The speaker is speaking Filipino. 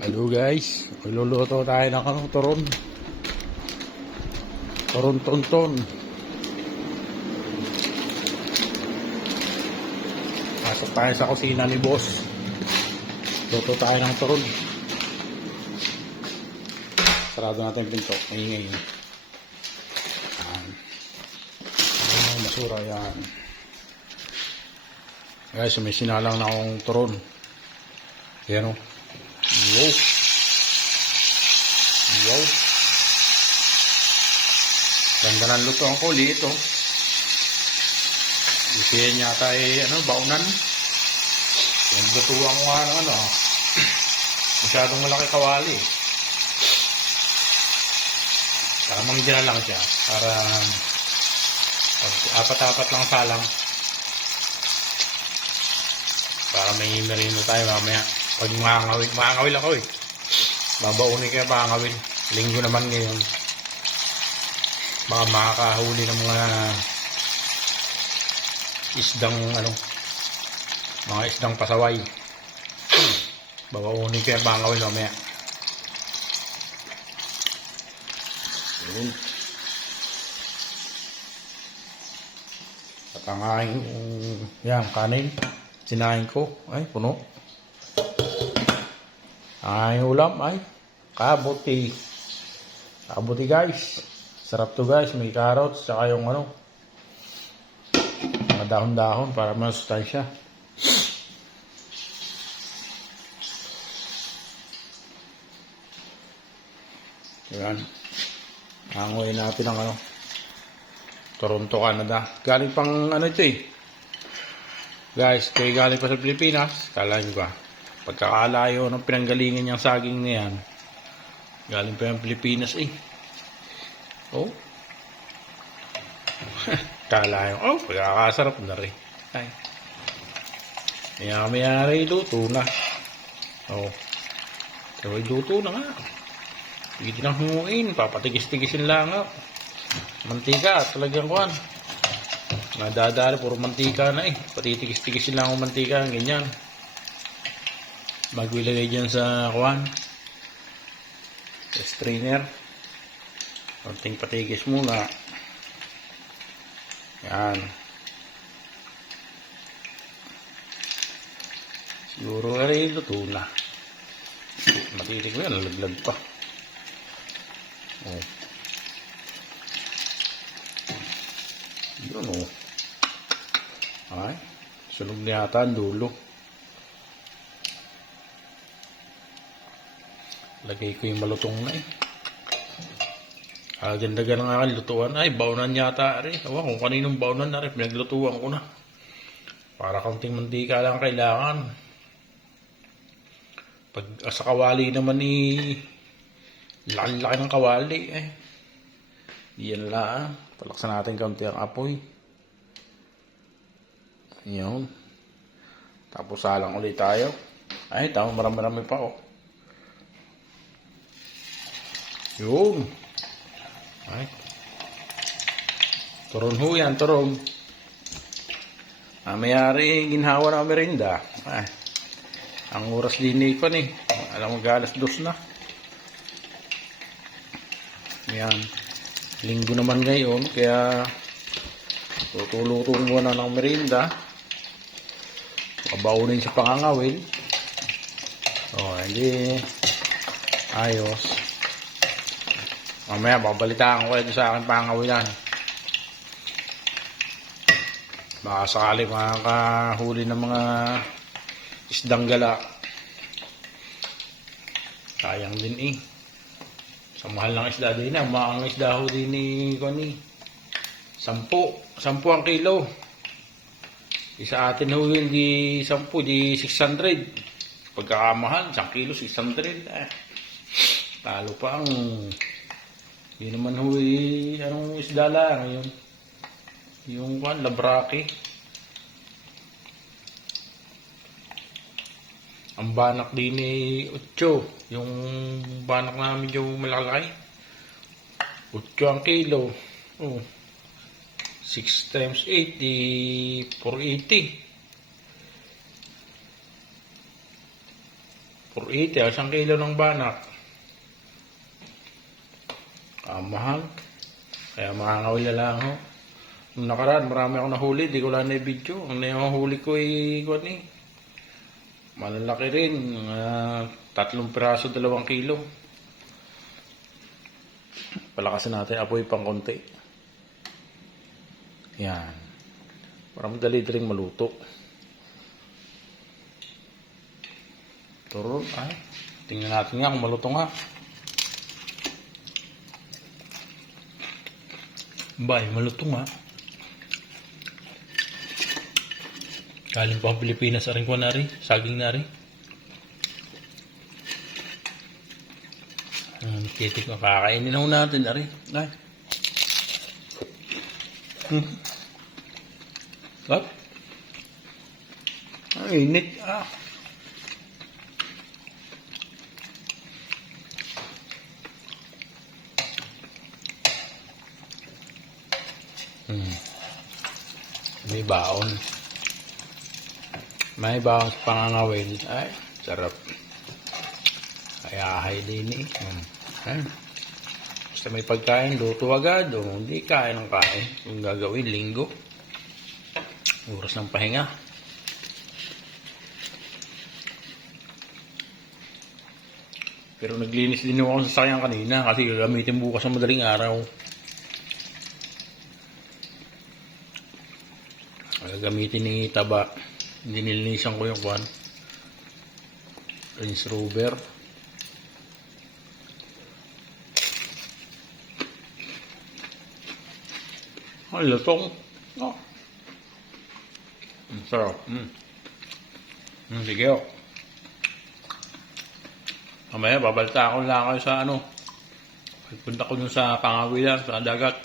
Hello guys, magluluto tayo ng turon. Turon tonton. Pasok tayo sa kusina ni boss. Luto tayo ng turon. Sarado natin yung pinto. Maingay yun. Basura yan. Guys, may sinalang na akong turon. Yan o. Wow. Wow. Ganda ng luto ang kuli ito. Isiyan yata baunan. Naglutuan ko nga ng masyadong malaki kawali. Tamang dyan lang siya. Para apat-apat lang salang. Para may merino tayo mamaya. Pag makangawil ako eh. Babaunin kaya makangawil. Linggo naman ngayon. Baka makakahuli ng mga isdang mga isdang pasaway. Babaunin kaya makangawil mamaya. Yun. At ang aking kanin. Sinain ko. Ay, puno. Ay, ulam ay kabuti. Kabuti guys. Sarap to guys. May carrots. Saka yung mga dahon-dahon para masustansya. Yan. Hanguin natin ang Toronto, Canada. Galing pang ito eh. Guys, kayo galing pa sa Pilipinas. Kala nyo ba? Pagkakalayo ng pinanggalingan niyang saging na yan. Galing pa yung Pilipinas eh. Oh. Kalayo. Oh, pagkakasarap na rin. Ay. Mayari luto na. Oh. Kaya luto na nga. Pwede nang hunguin. Papatigis-tigisin lang nga. Mantika. Talagang kuhan. Nadadali. Puro mantika na eh. Patitigis-tigisin lang ang mantika. Ganyan. Bago ilagay dyan sa kuhan. Sa strainer. Konting patigis muna. Yan. Siguro ay luto na. Matitig mo yan. Nalaglag pa. Oh. Yun oh. Ay. Sunog na yata ang dulo. Lagay ko yung malutong na eh. Ganda ng aking lutuan. Ay, baunan yata rin. Ewan kung kaninong baunan na rin. Pinaglutuan ko na. Para kaunting mantika lang kailangan. Pag sa kawali naman laki-laki ng kawali eh. Yan lang. Palaksan natin kaunti ang apoy. Yun. Tapos salang ulit tayo. Ay, tama marami-marami pa oh. Yun. Ay. Turon ho yan, turon. Mayari ginhawa na merinda. Ay. Ang oras din ko ni. Alam mo, galas dos na. Yan. Linggo naman ngayon, kaya tutuluto muna ng merinda. Mabaunin sa pangangawin. O, hindi ayos. Mamaya, babalitaan ko kayo sa akin pangawilan. Baka sakali makakahuli ng mga isdang gala. Sayang din eh. Sa mahal ng isda din eh. Ang isda ho din ni Connie. 10 ang kilo. Isa atin ho yun di 10, di 600. Pagkakamahal, 1 kilo 600. Talo pa ang hindi naman huy, isda lang yun. Yung labraki. Ang banak din ni 8. Yung banak namin yung malaki. 8 ang kilo. Oh. 6 times 8 di 480. 480, isang kilo ng banak. Mahal. Kaya makakawil na lang ho. Nung nakaraan, marami akong nahuli. Di ko lang na-video. Ang nahuli ko ay malalaki rin. 3 piraso, 2 kilo. Palakasin natin apoy pang konti. Yan. Para madali rin maluto. Turo. Tingnan natin nga kung maluto nga. Bay, maluto nga. Galing pa ang Pilipinas aring ko na rin. Saging na rin. Titik na kakainin na natin na rin. Ay. What? Ay, init. May baon. May baon sa pangangawin. Ay, sarap. Kaya din eh. Basta may pagkain, luto agad. O hindi kain ng kain. Kung gagawin, linggo. Oras ng pahinga. Pero naglinis din ako sa sasakyan kanina kasi gagamitin bukas ng madaling araw. Gagamitin ni Taba. Hindi nilinisan ko yung Range Rover. Ay, latong. Sarap. Sige o. Mamaya, babalta ako lang kayo sa Pagpunta ko dun sa Pangawilan, sa dagat.